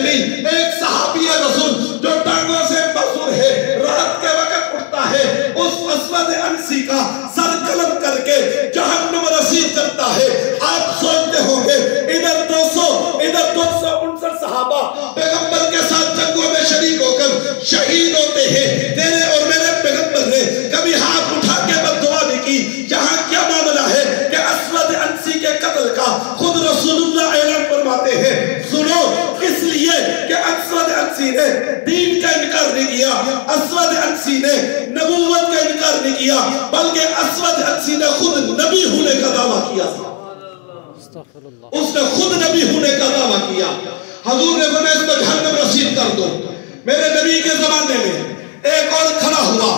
نہیں، ایک صحابی رسول جو ٹانگوں سے مزدور ہے، رات کے وقت اٹھتا ہے، اس اسود عنسی کا سر قلم کر کے جہنم رسید کرتا ہے۔ آپ سوچتے ہوں گے ادھر 259 صحابہ پیغمبر کے ساتھ جنگوں میں شریک ہو کر شہید ہوتے ہیں، تیرے اور میرے پیغمبر نے کبھی ہاتھ اٹھا کے بد دعا نہیں کی۔ یہاں کیا معاملہ ہے کہ اسود عنسی کے قتل کا خود رسول اللہ اعلان فرماتے ہیں۔ سنو، اس لیے کہ اسود عنسی نے دین کا انکار نہیں کیا، اسود عنسی نے نبوت کا انکار نہیں کیا، بلکہ اسود عنسی نے خود نبی ہونے کا دعویٰ کیا۔ اس نے خود نبی ہونے کا دعویٰ کیا۔ حضور نے فرمایا اس کو جہنم رسید کر دو۔ میرے نبی کے زمانے میں ایک اور کھڑا ہوا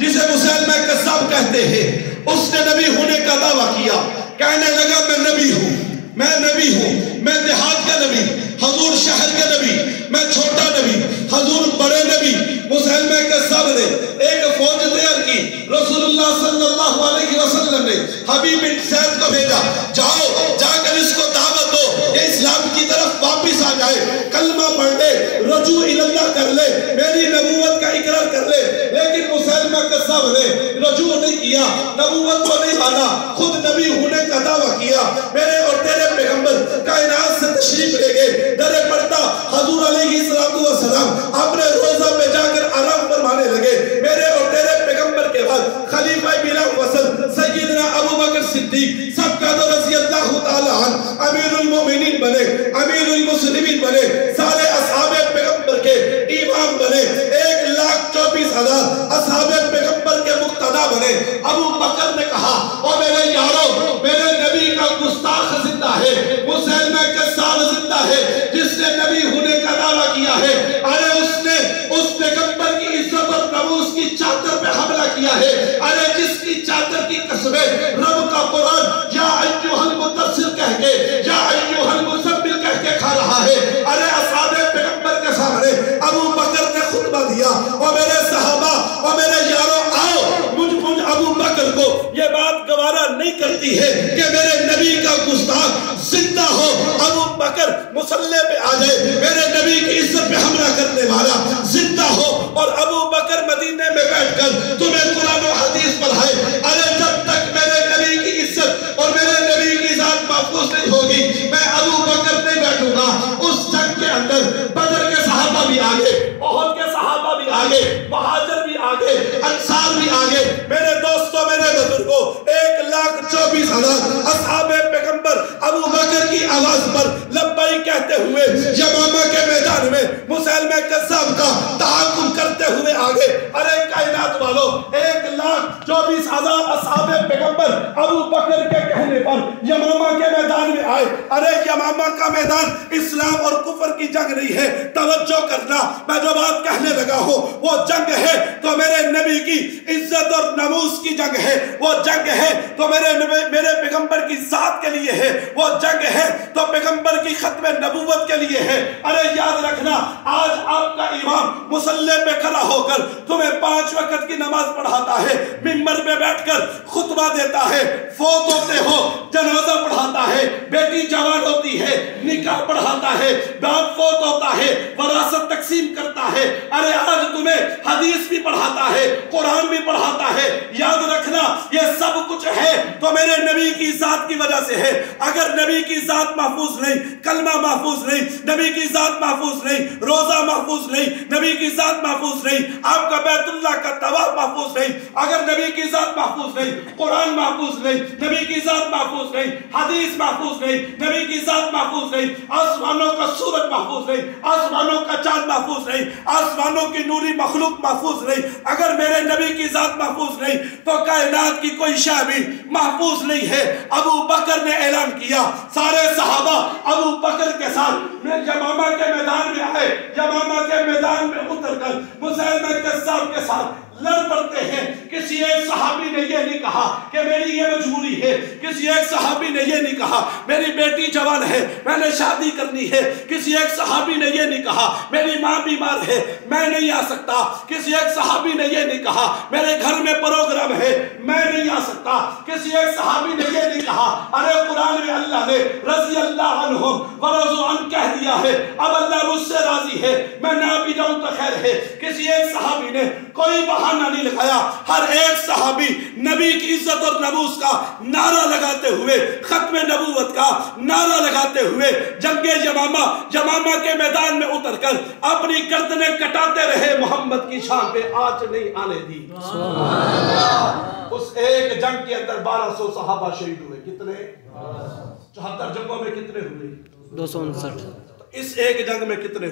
جسے مسیلمہ کذاب کہتے ہیں، اس نے نبی ہونے کا دعویٰ کیا، کہنے لگا میں نبی ہوں، میں نبی ہوں، میں دیہات کا نبی، حضور شہر کا نبی، میں چھوٹا نبی، حضور بڑے نبی۔ مسیلمہ کذاب نے ایک فوج تیار کی، رسول اللہ صلی اللہ علیہ وسلم نے حبیب بن زید کو بھیجا، جاؤ جا کر اس کو دعوت دو، یہ اسلام کی طرف واپس آ جائے، کلمہ پڑھ لے، رجوع اللہ کر لے، میری نبوت کا اقرار کر لے۔ لیکن مسیلمہ کذاب نے رجوع نہیں کیا، نبوت کو نہیں مانا، خود نبی ہونے کا دعویٰ کیا۔ میرے اور تیرے پیغمبر کائنات سے تشریف لے گئے، در پردہ حضور علیہ السلام اپنے روزہ پہ جا کر آرام فرمانے لگے۔ میرے اور تیرے پیغمبر کے بعد خلیفہ بلا وصل سیدنا ابو بکر صدیق سب کا تو رضی اللہ تعالیٰ عنہ امیر المومنین بنے، امیر المسلمین بنے، سارے اصحاب پیغمبر کے امام بنے، 1,24,000 اصحاب پیغمبر کے مقتدا بنے۔ ابو بکر نے کہا او میرے یارو، میرے نبی کا گستاخ زندہ ہے، مسیلمہ کذاب زندہ ہے، جس نے نبی ہونے کا دعویٰ کیا ہے۔ ارے اس نے اس پیغمبر کی عزت اور ناموس کی چادر پہ حملہ کیا ہے۔ ارے جس کی چادر کی قسمیں رب کا قرآن یا ایھا المدثر کہہ کے، یا ایھا المزمل کہہ کے کھا رہا ہے۔ ارے اصحاب پیغمبر کے سامنے ابو بکر نے خطبہ دیا، اور میرے صحابہ اور میرے یارو آؤ، مجھ ابو بکر کو یہ بات گوارا نہیں کرتی ہے کہ میرے نبی کا گستاخ زندہ ہو، ابو بکر مسلح پہ آ جائے، میرے نبی کی عزت پہ حملہ کرنے والا زندہ ہو، اور ابو بکر مدینے میں بیٹھ کر تمہیں قرآن و حدیث پڑھائے۔ ارے جب تک میرے نبی کی عزت اور میرے نبی کی ذات محفوظ نہیں ہوگی، میں ابو بکر نہیں بیٹھوں گا۔ اس جنگ کے اندر بدر کے صحابہ بھی آگے، احد کے صحابہ بھی آگے، مہاجر بھی آگے، انصار بھی آگے۔ میرے دوستوں، میرے بزرگوں، 1,24,000 اصحاب پیغمبر ابو بکر کی آواز پر لبیک کہتے ہوئے یمامہ کے میدان میں مسیلمہ کذاب کا تحکم کرتے ہوئے آگے۔ ارے کائنات والو، 1,24,000 اصحاب پیغمبر ابو بکر کے کہنے پر یمامہ کے میدان میں آئے۔ ارے یمامہ کا میدان اسلام اور کفر کی جنگ نہیں ہے، توجہ کرنا، میں جو بات کہنے لگا ہوں وہ جنگ ہے تو میرے نبی کی عزت اور ناموس کی جنگ ہے، وہ جنگ ہے تو میرے پیغمبر کی ذات کے لیے ہے، وہ جنگ ہے تو پیغمبر کی ختم نبوت کے لیے ہے۔ ارے یاد رکھنا، آج آپ کا امام مصلی پہ کھڑا ہو کر تمہیں 5 وقت کی نماز پڑھاتا ہے، منبر پہ بیٹھ کر خطبہ دیتا ہے، فوت ہوتے ہو جنازہ پڑھاتا ہے، بیٹی جوان ہوتی ہے نکاح پڑھاتا ہے، باپ فوت ہوتا ہے وراثت تقسیم کرتا ہے۔ ارے آج تمہیں حدیث بھی پڑھاتا ہے، قرآن بھی پڑھاتا ہے۔ یاد رکھنا، یہ سب کچھ ہے تو میرے نبی کی ذات کی وجہ سے ہے۔ اگر نبی کی ذات محفوظ نہیں، کلمہ محفوظ نہیں، نبی کی ذات محفوظ نہیں، روزہ محفوظ نہیں، نبی کی ذات محفوظ نہیں، آپ کا بیت اللہ کا طواف محفوظ نہیں، اگر نبی کی ذات محفوظ نہیں، قرآن محفوظ نہیں، نبی کی ذات محفوظ نہیں، حدیث محفوظ نہیں، نبی کی ذات محفوظ نہیں، آسمانوں کا سورج محفوظ نہیں، آسمانوں کا چاند محفوظ نہیں، آسمانوں کی نوری مخلوق محفوظ نہیں، اگر میرے نبی کی ذات محفوظ نہیں تو کائنات کی کوئی شے بھی محفوظ نہیں ہے۔ ابو بکر نے اعلان کیا، سارے صحابہ ابو بکر کے ساتھ یمامہ کے میدان میں آئے، یمامہ کے میدان میں اتر کر مسیلمہ کذاب کے ساتھ لڑ پڑتے ہیں۔ کسی ایک صحابی نے یہ نہیں کہا کہ میری یہ مجبوری ہے، کسی ایک صحابی نے یہ نہیں کہا میری بیٹی جوان ہے میں نے شادی کرنی ہے، کسی ایک صحابی نے یہ نہیں کہا میری ماں بیمار ہے میں نہیں آ سکتا، کسی ایک صحابی نے یہ نہیں کہا میرے گھر میں پروگرام ہے میں نہیں آ سکتا، کسی ایک صحابی نے یہ نہیں کہا ارے قرآن میں اللہ نے رضی اللہ عنہم ورضوا عنہ کہہ دیا ہے، اب اللہ مجھ سے راضی ہے، میں نہ بھی جاؤں تو خیر ہے۔ کسی ایک صحابی نے کوئی بہانہ نہیں لگایا، ہر ایک صحابی نبی کی عزت اور ناموس کا نعرہ لگاتے ہوئے، ختم نبوت کا نعرہ لگاتے ہوئے جنگ یمامہ کے میدان میں اتر کر اپنی گردنیں کٹاتے رہے، محمد کی شان پہ آنچ نہیں آنے دی۔ اس ایک جنگ کے اندر 1200 صحابہ شہید ہوئے۔ کتنے؟ 74 جنگوں میں کتنے ہوئے؟ 259۔ اس ایک جنگ میں کتنے؟